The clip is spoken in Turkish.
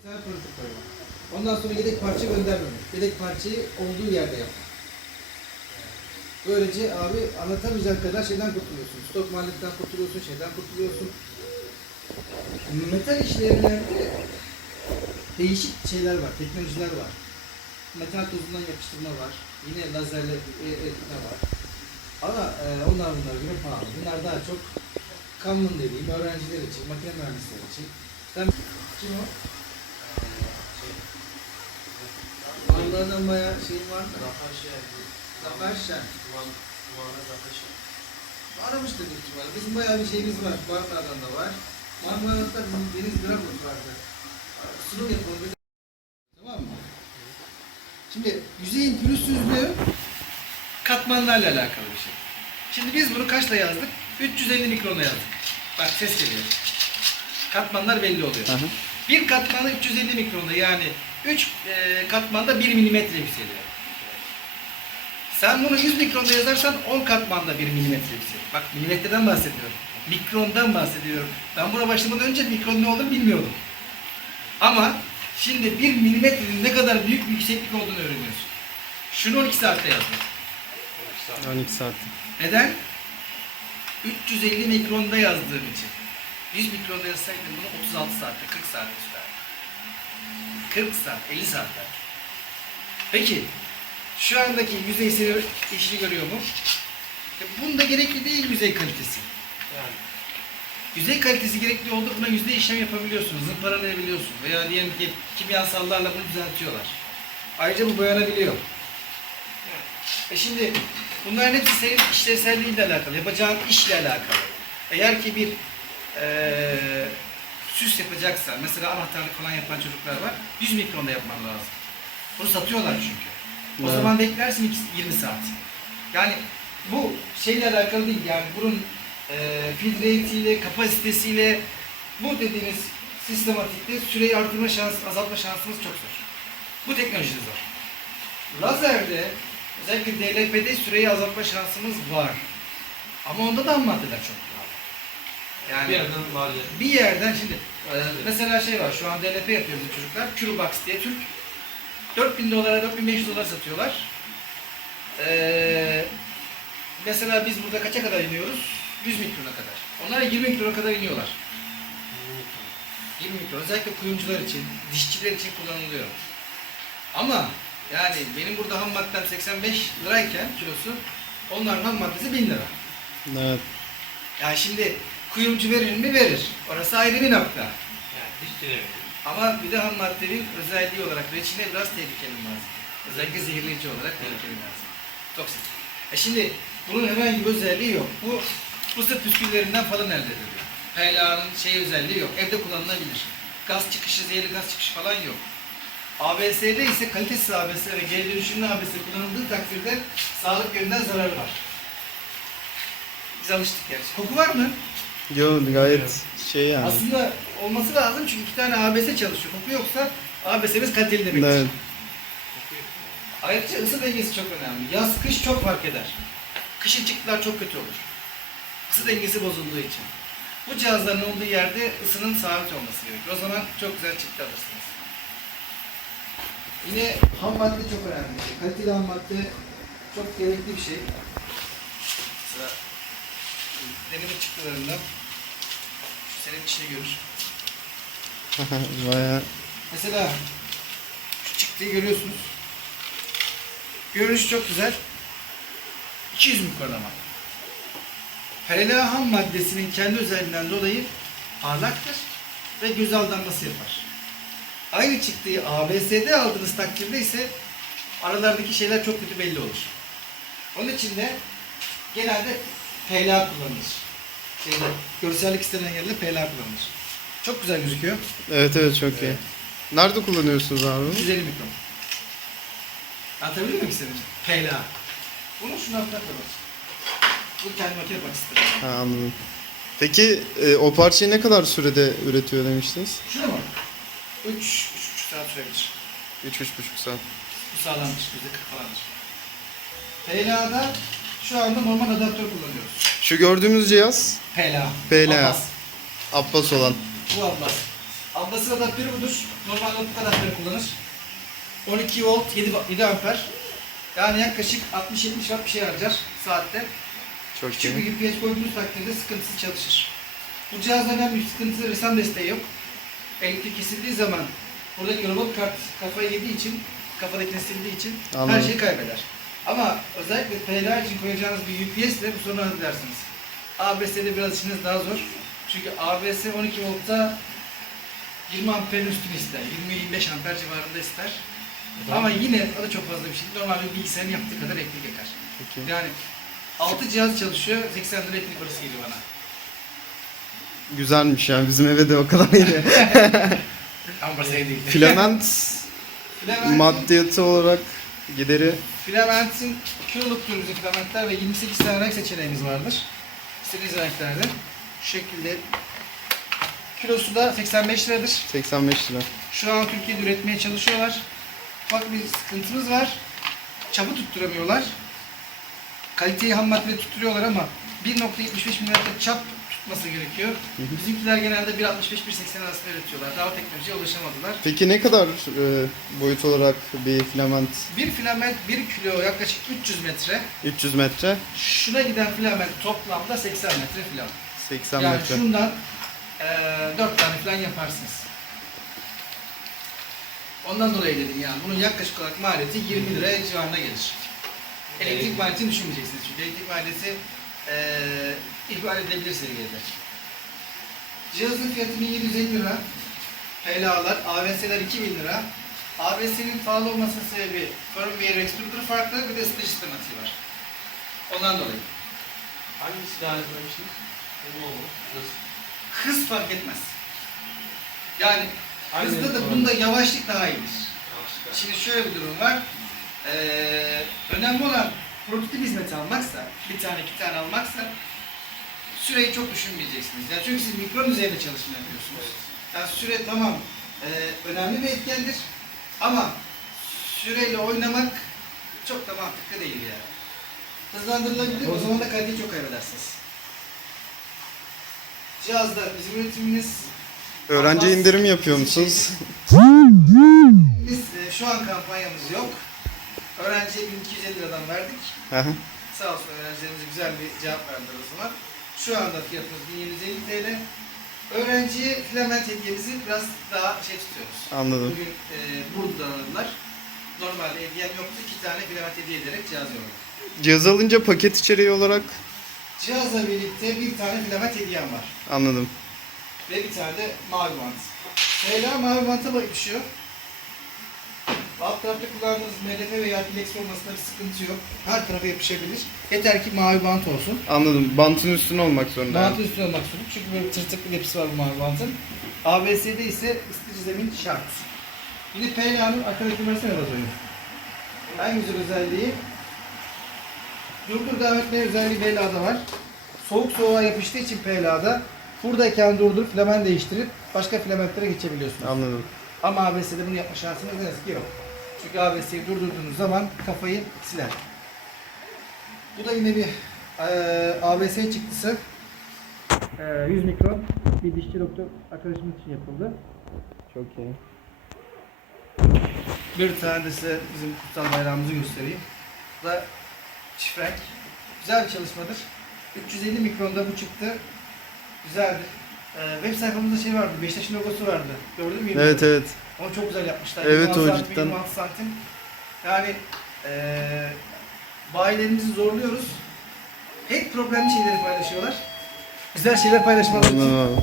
Bir tane prototip koymak. Ondan sonra yedek parça göndermemek. Yedek parçayı olduğu yerde yapmak. Böylece abi anlatamayacağın kadar şeyden kurtuluyorsun. Stok maliyetinden kurtuluyorsun, şeyden kurtuluyorsun. Metal işlevlerde değişik şeyler var, teknolojiler var. Metal tozundan yapıştırma var. Yine lazerle e- eritme var. Ama e, onlar bunlar göre pahalı. Bunlar daha çok kanun dediğim öğrenciler için, makine mühendisleri için. Sen kim o? Onlardan bayağı şeyim var mı? Zafer Şen. Aramıştır büyük ihtimalle. Bizim bayağı bir şeyimiz var. Marmara'dan da var. Marmara'da bizim deniz Grafos vardı. Sunum yapalım. Tamam mı? Şimdi yüzeyin pürüzsüzlüğü katmanlarla alakalı bir şey. Şimdi biz bunu kaçla yazdık? 350 mikronla yazdık. Bak ses geliyor. Katmanlar belli oluyor. Hı hı. Bir katmanı 350 mikronda yani 3 katmanda 1 milimetre yükseliyor. Sen bunu 100 mikronda yazarsan 10 katmanda 1 milimetre yükseliyor. Bak milimetreden bahsediyorum. Mikrondan bahsediyorum. Ben buna başlamadan önce mikron ne olduğunu bilmiyordum. Ama şimdi 1 milimetrenin ne kadar büyük bir yükseklik olduğunu öğreniyorsun. Şunu 12 saatte yazdım. 12 saat. Neden? 350 mikronda yazdığım için. 100 mikronda yazsaydım bunu 36 saatte, 40 saatte sürerdi. 40 saat, 50 saat belki. Peki, şu andaki yüzeysel işini görüyor mu? E, bunda gerekli değil yüzey kalitesi. Yüzey kalitesi gerekli oldu buna yüzde işlem yapabiliyorsunuz, zımparalayabiliyorsun veya diyelim ki kimyasallarla bunu düzeltiyorlar. Ayrıca bu boyanabiliyor. E şimdi bunların hepsi senin işlevselliğinle alakalı, yapacağın işle alakalı. Eğer ki bir eee süs yapacaksan, mesela anahtarlık falan yapan çocuklar var, 100 mikronda yapman lazım. Bunu satıyorlar çünkü. O Evet. zaman beklersin iki- 20 saat. Yani bu şeyle alakalı değil yani bunun eee filtre rate'iyle, kapasitesiyle bu dediğiniz sistematikte süreyi artırma şans, azaltma şansımız çok zor. Bu teknolojide zor. Lazerde özellikle DLP'de süreyi azaltma şansımız var. Ama onda da ham maddeler çok pahalı. Yani Bir yerden maliyet. bir yerden şimdi e, mesela şey var şu an DLP yapıyor bizim çocuklar. Curobox diye Türk. 4000 dolara 4500 dolar satıyorlar. Ee, mesela biz burada kaça kadar iniyoruz? 100 mikrona kadar. Onlar 20 mikrona kadar iniyorlar. 20 mikron. Özellikle kuyumcular için, dişçiler için kullanılıyor. Ama yani benim burada ham maddem 85 lirayken kilosu, onların ham maddesi 1000 lira. Evet. Yani şimdi kuyumcu verir mi? Verir. Orası ayrı bir nokta. Yani hiç dilemedim. Ama bir de ham maddenin özelliği olarak reçine biraz tehlikeli malzeme. Özellikle zehirleyici olarak tehlikeli malzeme. Toksik. E şimdi bunun herhangi bir özelliği yok. Bu fıstık püsküllerinden falan elde ediliyor. PLA'nın şey özelliği yok. Evde kullanılabilir. Gaz çıkışı, zehirli gaz çıkışı falan yok. ABS'de ise kalitesiz ABS ve geri dönüşümlü ABS kullanıldığı takdirde sağlık yönünden zararı var. Biz alıştık gerçi. Koku var mı? Yo gayet şey yani. Aslında olması lazım çünkü iki tane ABS çalışıyor. Koku yoksa ABS'miz kaliteli demektir. Evet. Ayrıca ısı dengesi çok önemli. Yaz kış çok fark eder. Kışın çıktılar çok kötü olur. Isı dengesi bozulduğu için. Bu cihazların olduğu yerde ısının sabit olması gerekir. O zaman çok güzel çıktı alırsınız. Yine ham madde çok önemli. Kaliteli ham madde çok gerekli bir şey. Deneme çıktılarından senin işini görür. Baya Mesela şu çıktıyı görüyorsunuz. Görünüşü çok güzel. 200 mikron ama. PLA ham maddesinin kendi özelliğinden dolayı parlaktır ve göz aldanması yapar. Aynı çıktığı ABS'de aldığınız takdirde ise aralardaki şeyler çok kötü belli olur. Onun için de genelde PLA kullanılır. Şeyde, görsellik istenen yerde PLA kullanılır. Çok güzel gözüküyor. evet evet çok iyi. Nerede kullanıyorsunuz abi? bunu? 150 mikron. Anlatabiliyor muyum istedim? PLA. Bunu şunun altına koyarız. Bu kendi makine parçası. Ha anladım. Peki e, o parçayı ne kadar sürede üretiyor demiştiniz? Şuna mı? 3, 3,5 saat sürebilir. 3-3,5 saat. Bu sağlamdır. %40 falandır. PLA'da şu anda normal adaptör kullanıyoruz. Şu gördüğümüz cihaz PLA. PLA. Abbas. Abbas olan. Bu Abbas. Ablası adaptörü budur. Normal notebook adaptörü kullanır. 12 volt 7, 7 amper. Yani yaklaşık 60-70 watt bir şey harcar saatte. Çok Küçük iyi. bir UPS koyduğunuz takdirde sıkıntısız çalışır. Bu cihazda önemli bir sıkıntı resam desteği yok. Elektrik kesildiği zaman buradaki robot kart kafayı yediği için, kafadakini sildiği için her Anladım. şeyi kaybeder. Ama özellikle PLA için koyacağınız bir UPS ile bu sorunu halledersiniz. ABS'de biraz işiniz daha zor. Çünkü ABS 12 voltta 20 amperin üstünü ister. 20-25 amper civarında ister. Ama yine o da çok fazla bir şey. Normal bir bilgisayarın yaptığı kadar elektrik yakar. İyi. Yani 6 cihaz çalışıyor, 80 lira elektrik parası geliyor bana. Güzelmiş yani bizim eve de o kadar iyi. Ama parası değil. Filament maddiyatı olarak gideri filamentin kiloluk türlü filamentler ve 28 tane renk seçeneğimiz vardır. İstediğiniz renklerde. Şu şekilde. Kilosu da 85 liradır. 85 lira. Şu an Türkiye'de üretmeye çalışıyorlar. Ufak bir sıkıntımız var. Çabuk tutturamıyorlar. Kaliteyi ham maddede tutturuyorlar ama 1.75 mm çap tutması gerekiyor. Bizimkiler genelde 1.65-1.80 arasında üretiyorlar. Daha teknolojiye ulaşamadılar. Peki ne kadar e, boyut olarak bir filament? Bir filament 1 kilo yaklaşık 300 metre. 300 metre, Şuna giden filament toplamda 80 metre filan. 80 yani metre. şundan eee 4 tane filan yaparsınız. Ondan dolayı dedim yani bunun yaklaşık olarak maliyeti 20 liraya civarında gelir. Elektrik maliyetini düşünmeyeceksiniz çünkü elektrik maliyeti eee ihbar edilebilir seviyede. Cihazın fiyatı 1750 lira. PLA'lar, AVS'ler 2000 lira. AVS'nin pahalı olmasının sebebi firmware extruder farklı bir de stage sistematiği var. Ondan dolayı. Hangisi daha etmemiştiniz? Bu mu? Nasıl? Hız fark etmez. Yani Aynı hızda da bunda yavaşlık daha iyidir. Şimdi şöyle bir durum var. Ee, önemli olan prototip hizmeti almaksa, bir tane iki tane almaksa süreyi çok düşünmeyeceksiniz. Yani çünkü siz mikron üzerinde çalışma yapıyorsunuz. Yani süre tamam e, önemli bir etkendir ama süreyle oynamak çok da mantıklı değil yani. Hızlandırılabilir, o zaman da kaliteyi çok kaybedersiniz. Cihazda bizim üretimimiz Öğrenci Atlas- indirim yapıyor musunuz? Biz e, şu an kampanyamız yok. Öğrenciye 1250 liradan verdik. Hı hı. Sağ olsun öğrencilerimiz güzel bir cevap verdiler o zaman. Şu anda fiyatımız 1750 TL. Öğrenciye filament hediyemizi biraz daha şey tutuyoruz. Anladım. Bugün e, burada alırlar. Normalde hediyem yoktu. İki tane filament hediye ederek cihaz yolladım. Cihaz alınca paket içeriği olarak Cihazla birlikte bir tane filament hediyem var. anladım. Ve bir tane de mavi bant. Leyla mavi banta yapışıyor. Alt tarafta kullandığınız MDF veya Pilex olmasında bir sıkıntı yok. Her tarafa yapışabilir. Yeter ki mavi bant olsun. Anladım. Bantın üstüne olmak zorunda. Bantın üstüne olmak zorunda. Çünkü böyle tırtıklı yapısı var bu mavi bantın. ABS'de ise ısıtıcı zemin şart. Yine PLA'nın arkadaki versene biraz oyunu. En güzel özelliği durdur devam etme özelliği PLA'da var. Soğuk soğuğa yapıştığı için PLA'da buradayken durdur filament değiştirip başka filamentlere geçebiliyorsunuz. Anladım. Ama ABS'de bunu yapma şansınız ne yazık ki yok. Çünkü ABS'yi durdurduğunuz zaman kafayı siler. Bu da yine bir eee ABS çıktısı. Eee 100 mikron bir dişçi doktor arkadaşımız için yapıldı. Çok iyi. Bir tane de size bizim kutsal bayrağımızı göstereyim. Bu da çift renk. Güzel bir çalışmadır. 350 mikronda bu çıktı. Güzeldir. Eee web sayfamızda şey vardı, Beşiktaş'ın logosu vardı. Gördün mü? Evet evet. Onu çok güzel yapmışlar. Evet, 26 o santim, cidden. 26 santim. Yani eee bayilerimizi zorluyoruz. Hep problemli şeyleri paylaşıyorlar. Güzel şeyler paylaşmaları için.